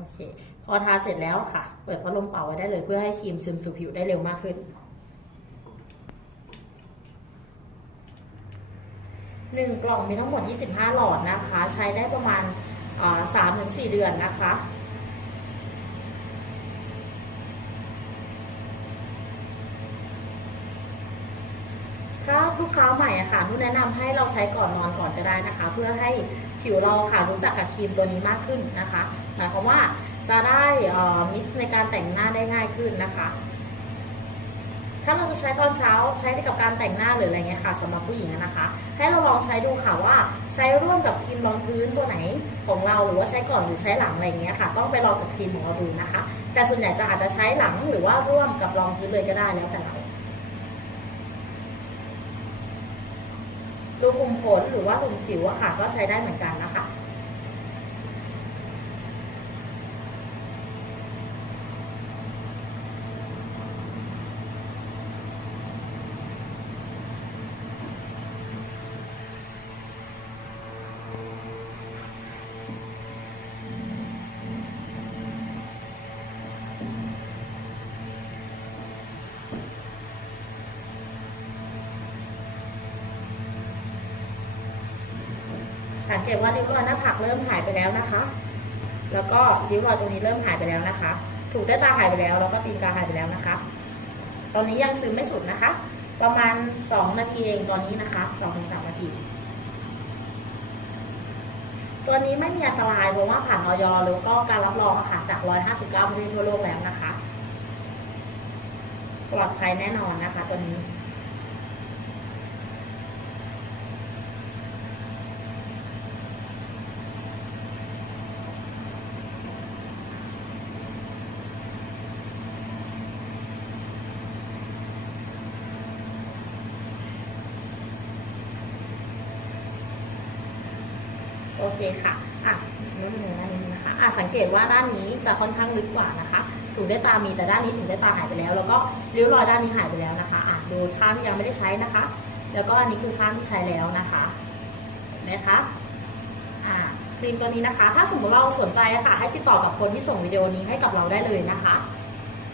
โอเค พอทาเสร็จแล้วค่ะ เปิดพัดลมเป่าไว้ได้เลยเพื่อให้ครีมซึมสู่ผิวได้เร็วมากขึ้นหนึ่งกล่องมีทั้งหมด 25 หลอดนะคะ ใช้ได้ประมาณสามถึงสี่เดือนนะคะ ถ้า ลูกค้าใหม่อะค่ะนุ่นแนะนำให้เราใช้ก่อนนอนก่อนก็ได้นะคะ เพื่อให้ผิวเราค่ะรู้จักกับครีมตัวนี้มากขึ้นนะคะหมายความว่าจะได้มิกซ์ในการแต่งหน้าได้ง่ายขึ้นนะคะ ถ้าเราจะใช้ตอนเช้าใช้กับการแต่งหน้าหรืออะไรเงี้ยค่ะสำหรับผู้หญิงนะคะ ให้เราลองใช้ดูค่ะว่าใช้ร่วมกับครีมรองพื้นตัวไหนของเราหรือว่าใช้ก่อนหรือใช้หลังอะไรเงี้ยค่ะ ต้องไปลองกับครีมของเราดูนะคะ แต่ส่วนใหญ่จะอาจจะใช้หลังหรือว่าร่วมกับรองพื้นเลยก็ได้แล้วแต่เรา รูขุมขนหรือว่าตุ่มสิวอะค่ะ ก็ใช้ได้เหมือนกันนะคะ สังเกตว่าริ้วรอยหน้าผากเริ่มหายไปแล้วนะคะ แล้วก็ริ้วรอยตรงนี้เริ่มหายไปแล้วนะคะ ถูกใต้ตาหายไปแล้ว แล้วก็ตีนกาหายไปแล้วนะคะ ตอนนี้ยังซึมไม่สุดนะคะ ประมาณสองนาทีเองตอนนี้นะคะสองถึงสามนาที ตัวนี้ไม่มีอันตรายเพราะว่าผ่านออยแล้วก็การรับรองอาหารจาก 159ประเทศทั่วโลกแล้วนะคะ ปลอดภัยแน่นอนนะคะตัวนี้ โอเคค่ะอะเริ่มเนื้อนี้นะคะอะสังเกตว่าด้านนี้จะค่อนข้างลึกกว่านะคะถุงได้ตามีแต่ด้านนี้ถุงได้ตาหายไปแล้ว แล้วก็ริ้วรอยด้านนี้หายไปแล้วนะคะอะดูข้างที่ยังไม่ได้ใช้นะคะ แล้วก็อันนี้คือข้างที่ใช้แล้วนะคะเห็นไหมคะอ่าครีมตัวนี้นะคะ ถ้าสมมติเราสนใจอะค่ะ ให้ติดต่อกับคนที่ส่งวิดีโอนี้ให้กับเราได้เลยนะคะ